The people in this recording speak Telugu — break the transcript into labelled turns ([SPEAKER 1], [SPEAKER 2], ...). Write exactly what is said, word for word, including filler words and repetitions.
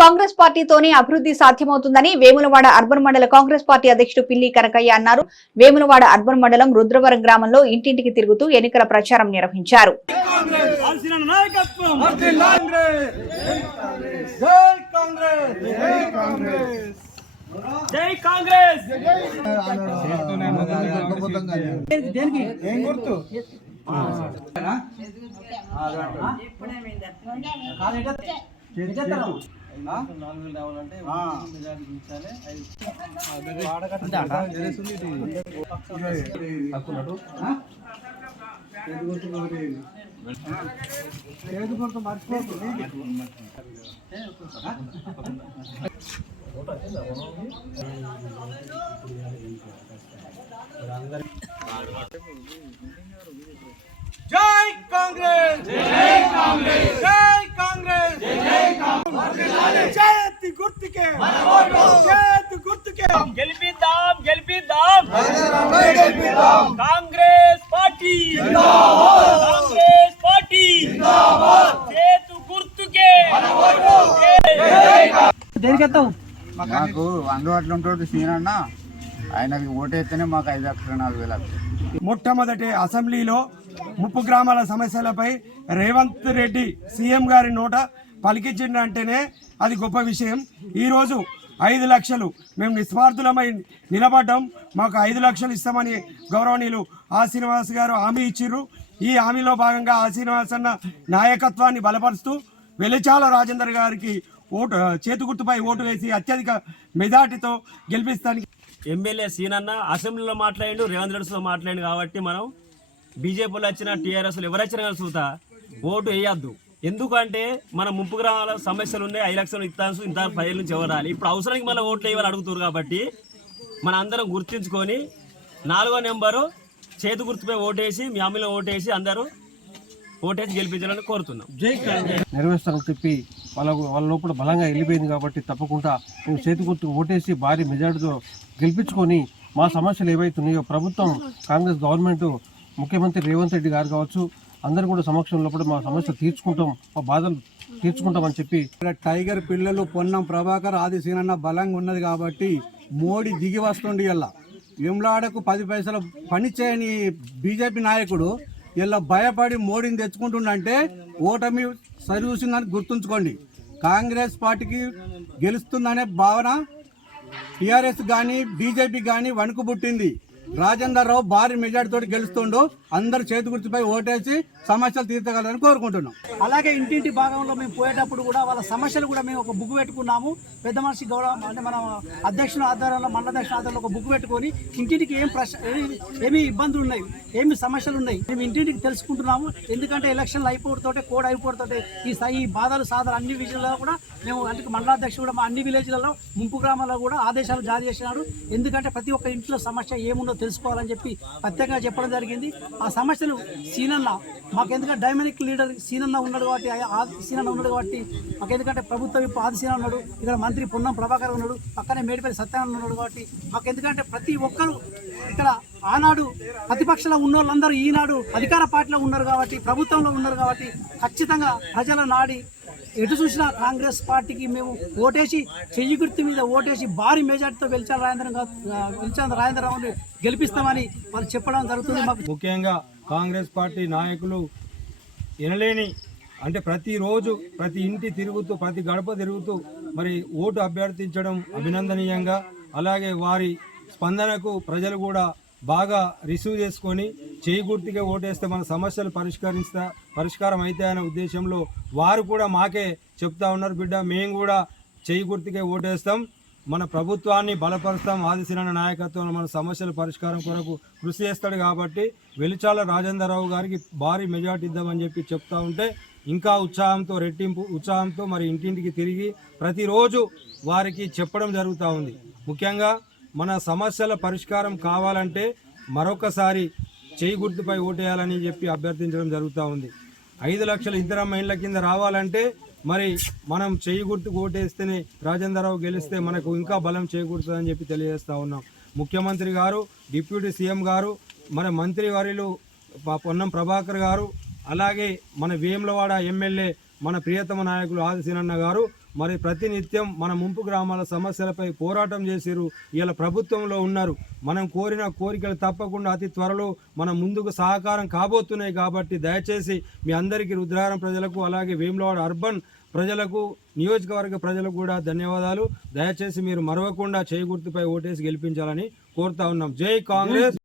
[SPEAKER 1] కాంగ్రెస్ పార్టీతోనే అభివృద్ధి సాధ్యమవుతుందని వేములవాడ అర్బన్ మండల కాంగ్రెస్ పార్టీ అధ్యక్షుడు పిల్లి కనకయ్య అన్నారు. వేములవాడ అర్బన్ మండలం రుద్రవరం గ్రామంలో ఇంటింటికి తిరుగుతూ ఎన్నికల ప్రచారం నిర్వహించారు.
[SPEAKER 2] జై కాంగ్రెస్ జై కాంగ్రెస్ జై కాంగ్రెస్ జై కాంగ్రెస్ జై కాంగ్రెస్ జై గుర్తుకే మన ఓటు జై గుర్తుకే గెలిపిద్దాం గెలిపిద్దాం గెలిపిద్దాం కాంగ్రెస్ పార్టీ జిందాబాద్ కాంగ్రెస్ పార్టీ జిందాబాద్ చేతు గుర్తుకే మన ఓటు జై దేనికెత్తావు
[SPEAKER 3] మాకు అందుబాటులో ఉంటుంది సీనన్న ఆయనకి ఓటేస్తేనే మాకు ఐదు లక్షల నాలుగు వేలు.
[SPEAKER 2] మొట్టమొదటి అసెంబ్లీలో ముప్పు గ్రామాల సమస్యలపై రేవంత్ రెడ్డి సీఎం గారి నోట పలికించిందంటేనే అది గొప్ప విషయం. ఈరోజు ఐదు లక్షలు మేము నిస్వార్థులమై నిలబడ్డాం. మాకు ఐదు లక్షలు ఇస్తామని గౌరవనీయులు ఆ శ్రీనివాస్ గారు హామీ ఇచ్చిర్రు. ఈ హామీలో భాగంగా ఆ శ్రీనివాస్ అన్న నాయకత్వాన్ని బలపరుస్తూ వెలిచాల రాజేందర్ గారికి ఓటు చేతు గుర్తుపై ఓటు వేసి అత్యధిక మెజార్టీతో గెలిపిస్తానికి
[SPEAKER 4] ఎమ్మెల్యే సీనన్న అసెంబ్లీలో మాట్లాడిండు, రేవంత్ రెడ్డితో మాట్లాడిండు. కాబట్టి మనం బీజేపీలో వచ్చిన టీఆర్ఎస్లు ఎవరొచ్చినా చూతా ఓటు వేయద్దు. ఎందుకంటే మన ముప్పు గ్రామాల సమస్యలు ఉన్నాయి. ఐదు లక్షలు ఇస్తాను ఇంత పది నుంచి ఎవరాలి. ఇప్పుడు అవసరానికి మళ్ళీ ఓట్లు వేయాలని అడుగుతారు. కాబట్టి మన అందరం గుర్తించుకొని నాలుగో నెంబరు చేతు గుర్తుపై ఓటేసి మీ అమ్మలో ఓటేసి అందరూ ఓటేసి గెలిపించాలని కోరుతున్నాం. జై
[SPEAKER 5] నెరవేర్స్తారని చెప్పి వాళ్ళ వాళ్ళ లోపల బలంగా వెళ్ళిపోయింది. కాబట్టి తప్పకుండా మేము చేతి గుర్తుకు ఓటేసి భారీ మెజార్టీతో గెలిపించుకొని మా సమస్యలు ఏవైతున్నాయో ప్రభుత్వం కాంగ్రెస్ గవర్నమెంట్ ముఖ్యమంత్రి రేవంత్ రెడ్డి గారు కావచ్చు అందరూ కూడా సమక్షంలో కూడా మా సమస్య తీర్చుకుంటాం, మా బాధలు తీర్చుకుంటామని చెప్పి
[SPEAKER 6] టైగర్ పిల్లలు పొన్నం ప్రభాకర్ ఆది సీనన్న బలంగా ఉన్నది కాబట్టి మోడీ దిగి వస్తుండి. ఇలా వెమ్లాడకు పది పైసలు పని చేయని బీజేపీ నాయకుడు ఇలా భయపడి మోడీని తెచ్చుకుంటుండంటే ఓటమి సరిచూసిందని గుర్తుంచుకోండి. కాంగ్రెస్ పార్టీకి గెలుస్తుందనే భావన టీఆర్ఎస్ కానీ బీజేపీ కానీ వణుకు పుట్టింది. రాజేందర్ రావు భారీ మెజార్టీతో గెలుస్తుండు. అందరు చేతి గుర్తుపై ఓటేసి సమస్యలు తీర్చగలరని కోరుకుంటున్నాం.
[SPEAKER 7] అలాగే ఇంటింటి భాగంలో మేము పోయేటప్పుడు కూడా వాళ్ళ సమస్యలు కూడా మేము ఒక బుక్ పెట్టుకున్నాము. పెద్ద మనిషి గౌరవం అంటే మన అధ్యక్షుల ఆధ్వర్యంలో మండలాధ్యక్షుల ఆధ్వర్యంలో ఒక బుక్ పెట్టుకొని ఇంటింటికి ఏం ప్రశ్న ఏమి ఇబ్బందులు ఉన్నాయి, ఏమి సమస్యలు ఉన్నాయి మేము ఇంటింటికి తెలుసుకుంటున్నాము. ఎందుకంటే ఎలక్షన్లు అయిపోవడంతో కోడ్ అయిపోవడంతో ఈ ఈ బాధలు సాధన అన్ని విజయాల్లో కూడా మేము అంటే మండలాధ్యక్షుడు కూడా మా అన్ని విలేజ్లలో ముంపు గ్రామాల్లో కూడా ఆదేశాలు జారీ చేసినాడు. ఎందుకంటే ప్రతి ఒక్క ఇంట్లో సమస్య ఏముందో తెలుసుకోవాలని చెప్పి ప్రత్యేకంగా చెప్పడం జరిగింది. ఆ సమస్యలు సీనన్న మాకు ఎందుకంటే డైనమిక్ లీడర్ సీనన్న ఉన్నాడు కాబట్టి సీనన్న ఉన్నాడు కాబట్టి మాకు ఎందుకంటే ప్రభుత్వం ఇప్పుడు ఆది సీనన్న ఉన్నాడు, ఇక్కడ మంత్రి పొన్నం ప్రభాకర్ ఉన్నాడు, పక్కనే మేడిపల్లి సత్యనారాయణ ఉన్నాడు. కాబట్టి మాకు ఎందుకంటే ప్రతి ఒక్కరు ఇక్కడ ఆనాడు ప్రతిపక్షంలో ఉన్న వాళ్ళందరూ ఈనాడు అధికార పార్టీలో ఉన్నారు కాబట్టి ప్రభుత్వంలో ఉన్నారు కాబట్టి ఖచ్చితంగా ప్రజల నాడి ఎటు చూసినా కాంగ్రెస్ పార్టీకి మేము ఓటేసి చెయ్యి గుర్తు మీద ఓటేసి భారీ మెజార్టీతో వెలిచాల రాజేంద్ర వెలిచాల రాజేంద్రరావుని గెలిపిస్తామని వాళ్ళు చెప్పడం జరుగుతుంది. మాకు
[SPEAKER 6] ముఖ్యంగా కాంగ్రెస్ పార్టీ నాయకులు ఎనలేని అంటే ప్రతిరోజు ప్రతి ఇంటి తిరుగుతూ ప్రతి గడప తిరుగుతూ మరి ఓటు అభ్యర్థించడం అభినందనీయంగా, అలాగే వారి స్పందనకు ప్రజలు కూడా బాగా రిసీవ్ చేసుకొని చేయి గుర్తుగా ఓటేస్తే మన సమస్యలు పరిష్కరిస్తా పరిష్కారం అయితే అనే ఉద్దేశంలో వారు కూడా మాకే చెప్తా ఉన్నారు, బిడ్డ మేము కూడా చేయి గుర్తుకే ఓటేస్తాం, మన ప్రభుత్వాన్ని బలపరుస్తాం, ఆదిశీలన నాయకత్వంలో మన సమస్యల పరిష్కారం కొరకు కృషి చేస్తాడు. కాబట్టి వెలిచాల రాజేంద్రరావు గారికి భారీ మెజార్టీ ఇద్దామని చెప్పి చెప్తా ఉంటే ఇంకా ఉత్సాహంతో రెట్టింపు ఉత్సాహంతో మరి ఇంటింటికి తిరిగి ప్రతిరోజు వారికి చెప్పడం జరుగుతూ ఉంది. ముఖ్యంగా మన సమస్యల పరిష్కారం కావాలంటే మరొకసారి చేయి గుర్తుపై ఓటేయాలని చెప్పి అభ్యర్థించడం జరుగుతూ ఉంది. ఐదు లక్షల ఇందిరమ్మ ఇండ్ల కింద రావాలంటే మరి మనం చేయి గుర్తుకు ఓటేస్తేనే రాజేంద్రరావు గెలిస్తే మనకు ఇంకా బలం చేకూరుతుందని చెప్పి తెలియజేస్తూ ఉన్నాం. ముఖ్యమంత్రి గారు, డిప్యూటీ సీఎం గారు, మన మంత్రి వర్యులు పొన్నం ప్రభాకర్ గారు, అలాగే మన వేములవాడ ఎమ్మెల్యే మన ప్రియతమ నాయకులు ఆది సీనన్న గారు మరి ప్రతినిత్యం మన ముంపు గ్రామాల సమస్యలపై పోరాటం చేసిరు. ఇలా ప్రభుత్వంలో ఉన్నారు. మనం కోరిన కోరికలు తప్పకుండా అతి త్వరలో మన ముందుకు సహకారం కాబోతున్నాయి. కాబట్టి దయచేసి మీ అందరికీ రుద్రవరం ప్రజలకు అలాగే వేములవాడ అర్బన్ ప్రజలకు నియోజకవర్గ ప్రజలకు కూడా ధన్యవాదాలు. దయచేసి మీరు మరవకుండా చేయి గుర్తుపై ఓటేసి గెలిపించాలని కోరుతా ఉన్నాం. జై కాంగ్రెస్.